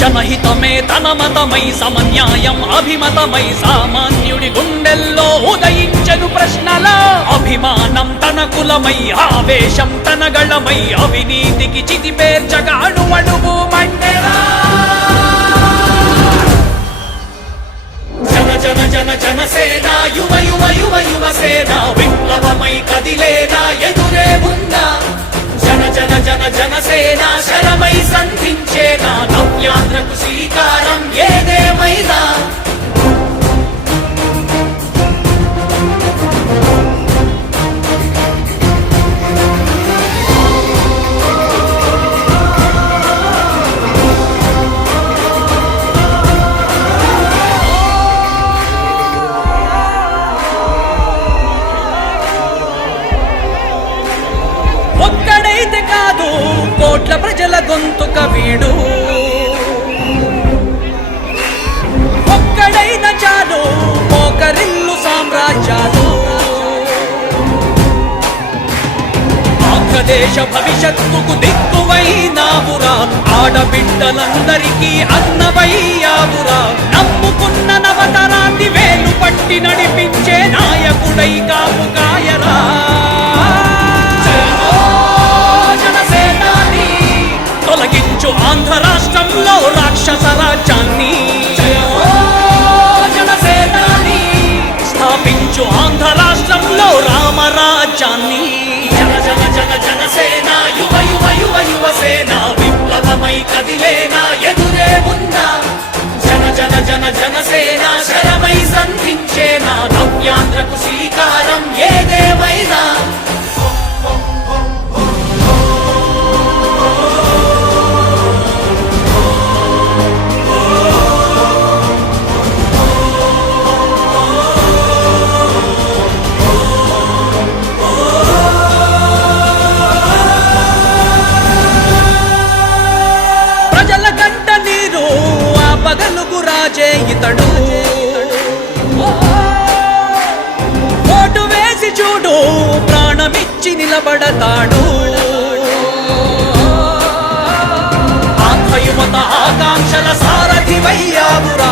జనహితమే తన మతమై సమన్యాయం అభిమతమై సామాన్యుడి గుండెల్లో ఉదయించెను ప్రశ్నల అభిమానం తన కులమై ఆవేశం తన గళమై అవినీతికి చితిపేర్చగా అణువణువు మండెరా జన జన జన జనసేన యువ యువ యువ యువసేన విప్లవమై కదిలేనా ఎదురే ఉందా జన జన జన జనసేన శరమై సంధించేనా నవ్యాంధ్రకు శ్రీకారం ఏదేమైనా ఒక్కడైతే కాదు కోట్ల ప్రజల గొంతుక వీడు ఒక్కడైన చాలు మోకరిల్లు సామ్రాజ్యాలు ఆంధ్రదేశ భవిష్యత్తుకు దిక్కువైనావురా ఆడబిడ్డలందరికీ అన్నవయ్యావురా నమ్ముకున్న నవతరాన్ని వేలు పట్టి నడిపించే నాయకుడై కాపు కాయరా తొలగించు ఆంధ్ర రాష్ట్రంలో రాక్షస రాజ్యాన్ని జనసేనాని స్థాపించు ఆంధ్ర రాష్ట్రంలో రామరాజ్యాన్ని జన జన జన జనసేన యువ యువ యువ యువసేన విప్లవమై కదిలేనా ఎదురే ఉందా జన జన జన జనసేన శరమై సంధించేనా నవ్యాంధ్రకు శ్రీకారం ఏదేమైనా ఇతడు ఓటు వేసి చూడు ప్రాణమిచ్చి నిలబడతాడు ఆంధ్ర యువత ఆకాంక్షల సారథివయ్యావురా